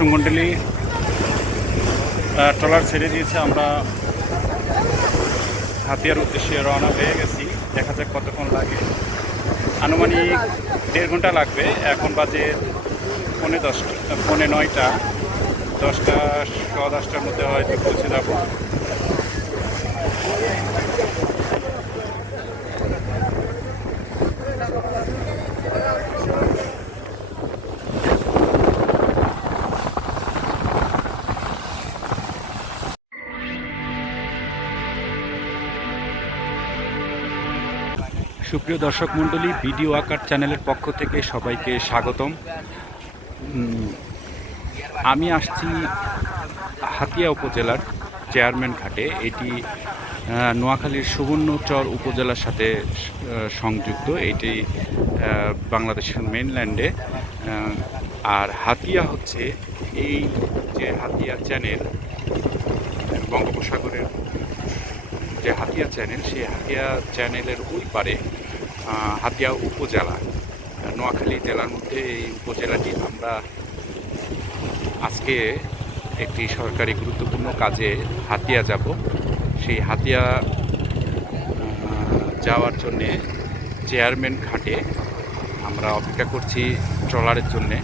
দর্শক মণ্ডলী, ট্রলার ছেড়ে দিয়েছে, আমরা হাতিয়ার উদ্দেশ্যে রওনা হয়ে গেছি। দেখা যাক কতক্ষণ লাগে। আনুমানিক 1.5 ঘন্টা লাগবে। এখন বাজে 9:45, 10টা 10:15টার মধ্যে হয়তো পৌঁছে যাব। সুপ্রিয় দর্শক মণ্ডলী, ভিডিও আকার চ্যানেলের পক্ষ থেকে সবাইকে স্বাগতম। আমি আসছি হাতিয়া উপজেলার চেয়ারম্যান ঘাটে। এটি নোয়াখালীর সুবর্ণচর উপজেলার সাথে সংযুক্ত। এটি বাংলাদেশের মেইনল্যান্ডে। আর হাতিয়া হচ্ছে এই যে হাতিয়া চ্যানেল, বঙ্গোপসাগরের যে হাতিয়া চ্যানেল, সেই হাতিয়া চ্যানেলের ওই পারে হাতিয়া উপজেলা, নোয়াখালী জেলার মধ্যে এই উপজেলাটি। আমরা আজকে একটি সরকারি গুরুত্বপূর্ণ কাজে হাতিয়া যাব। সেই হাতিয়া যাওয়ার জন্যে চেয়ারম্যান ঘাটে আমরা অপেক্ষা করছি ট্রলারের জন্যে।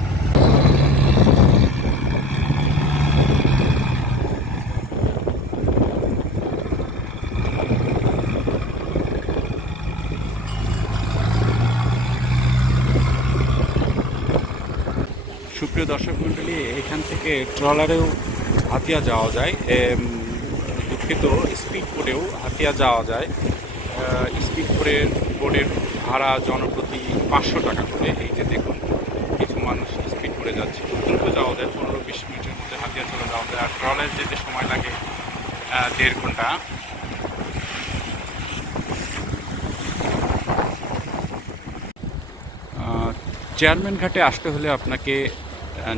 সুপ্রিয় দর্শক মণ্ডলী, এখান থেকে ট্রলারেও হাতিয়া যাওয়া যায়, দুঃখিত স্পিড বোটেও হাতিয়া যাওয়া যায়। স্পিড বোটের ভাড়া জনপ্রতি 500 টাকা করে। এই যে দেখুন, কিছু মানুষ স্পিড বোটে যাচ্ছে, দ্রুত যাওয়া যায়, 15-20 মিনিটের মধ্যে হাতিয়া চলে যাওয়া যায়। আর ট্রলারে যেতে সময় লাগে 1.5 ঘন্টা। চেয়ারম্যান ঘাটে আসতে হলে আপনাকে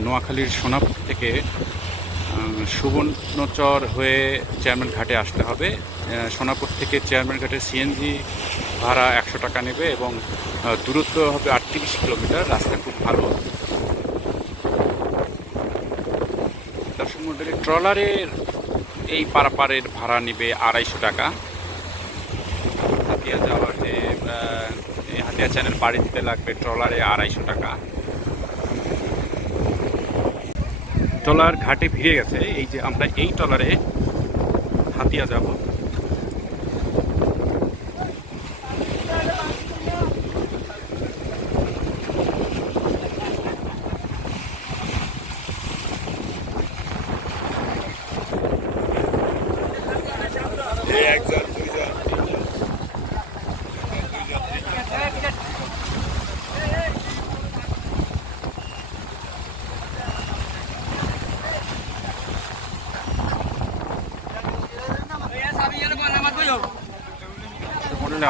নোয়াখালীর সোনাপুর থেকে সুবর্ণচর হয়ে চেয়ারম্যান ঘাটে আসতে হবে। সোনাপুর থেকে চেয়ারম্যান ঘাটে সিএনজি ভাড়া 100 টাকা নেবে এবং দূরত্ব হবে 38 কিলোমিটার। রাস্তা খুব ভালো। দর্শক মণ্ডলী, ট্রলারের এই পারাপারের ভাড়া নেবে 250 টাকা। হাতিয়া যাওয়ার যে হাতিয়া চ্যানেল পাড়ি দিতে লাগবে ট্রলারে 250 টাকা। ট্রলার ঘাটে ভিড়ে গেছে। এই যে আমরা এই ট্রলারে হাতিয়া যাব।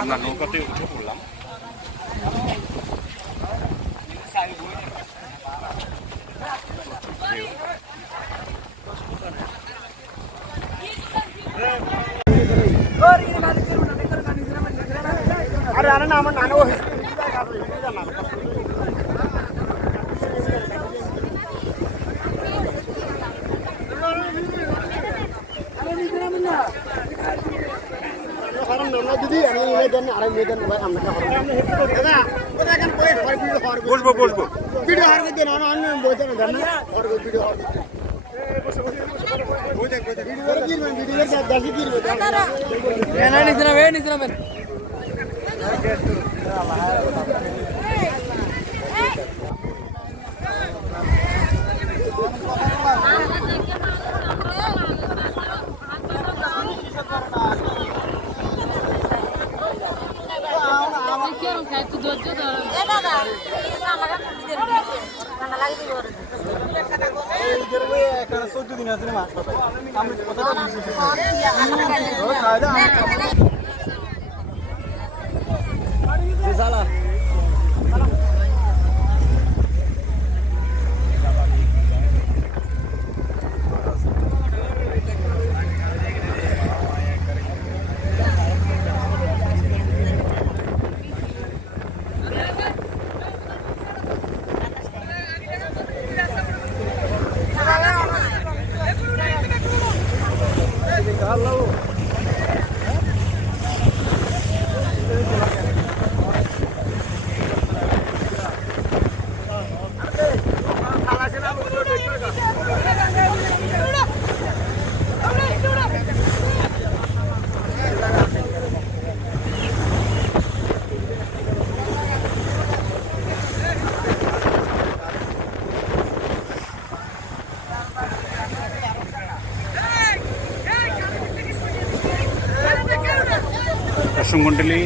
আমরা নৌকাতে উঠে পড়লাম। अरे आना ना আমার নানা ওই বসবো ভিডিও হার করে দেন না বলতে না জানা আর ভিডিও হার দিন আছে মাছ দর্শক মণ্ডলী,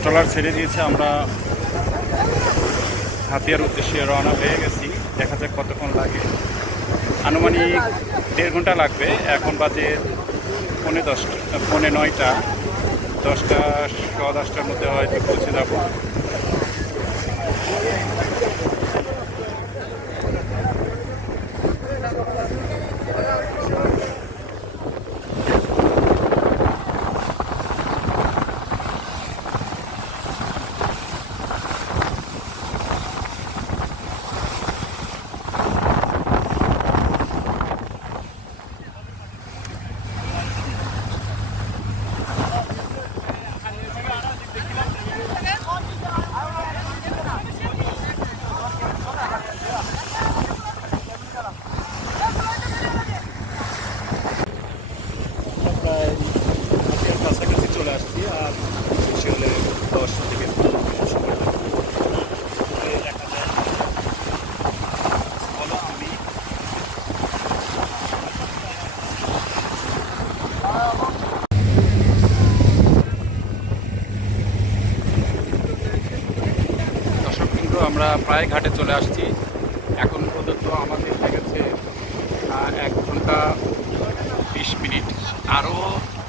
ট্রলার ছেড়ে দিয়েছে, আমরা হাতিয়ার উদ্দেশ্যে রওনা হয়ে গেছি। দেখা যাক কতক্ষণ লাগে। আনুমানিক 1.5 ঘন্টা লাগবে। এখন বাজে 9:45, 10টা 10:15টার মধ্যে হয়তো পৌঁছে যাব। প্রায় হাতিয়ার কাছাকাছি চলে আসছি, আর বেশি হলে 10 থেকে 15 মিনিট সময় লাগবে। দেখা যায় বলো তুমি। দর্শক কিন্তু আমরা প্রায় ঘাটে চলে আসছি। এখন পর্যন্ত আমাদের লেগেছে 1 ঘন্টা 20 মিনিট, আরও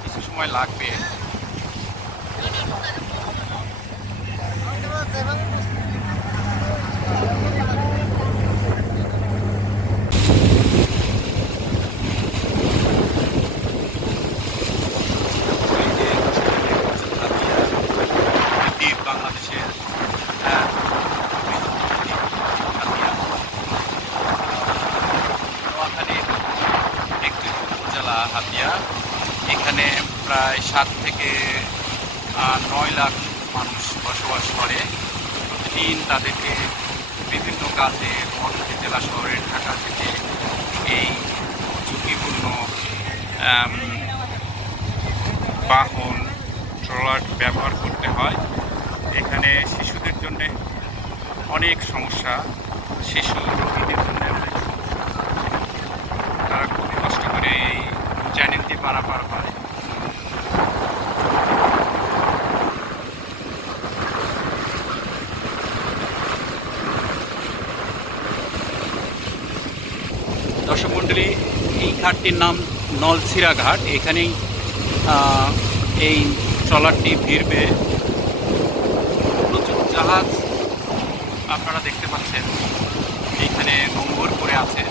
কিছু সময় লাগবে। বাংলাদেশের নোয়াখালীর একটি উপজেলা হাতিয়া। এখানে প্রায় 7 থেকে 9 লাখ মানুষ বসবাস করে। প্রতিদিন তাদেরকে বিভিন্ন কাজে মঠপুর জেলা শহরের ঢাকা থেকে এই ঝুঁকিপূর্ণ বাহন ট্রলার ব্যবহার করতে হয়। এখানে শিশুদের জন্য অনেক সমস্যা, শিশু রোগীদের জন্য অনেক সমস্যা। তারা খুব কষ্ট করে এই চ্যানেল দিয়ে পারাপার হয়। দর্শক মণ্ডলী, এই ঘাটটির নাম নলছিরা ঘাট। এখানেই এই ট্রলারটি ভিড়বে। প্রচুর জাহাজ আপনারা দেখতে পাচ্ছেন এইখানে নোঙর করে আছে।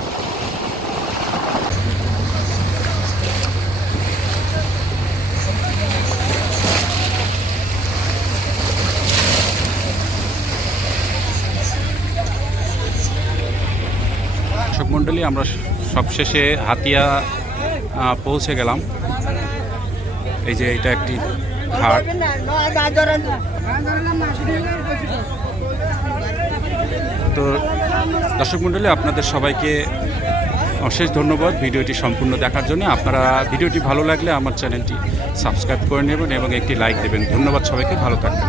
দর্শক মণ্ডলী, আমরা সবশেষে হাতিয়া পৌঁছে গেলাম। এই যে এটা একটি ঘাট। তো দর্শক মণ্ডলী, আপনাদের সবাইকে অশেষ ধন্যবাদ ভিডিওটি সম্পূর্ণ দেখার জন্য। আপনারা ভিডিওটি ভালো লাগলে আমার চ্যানেলটি সাবস্ক্রাইব করে নেবেন এবং একটি লাইক দেবেন। ধন্যবাদ সবাইকে, ভালো থাকবেন।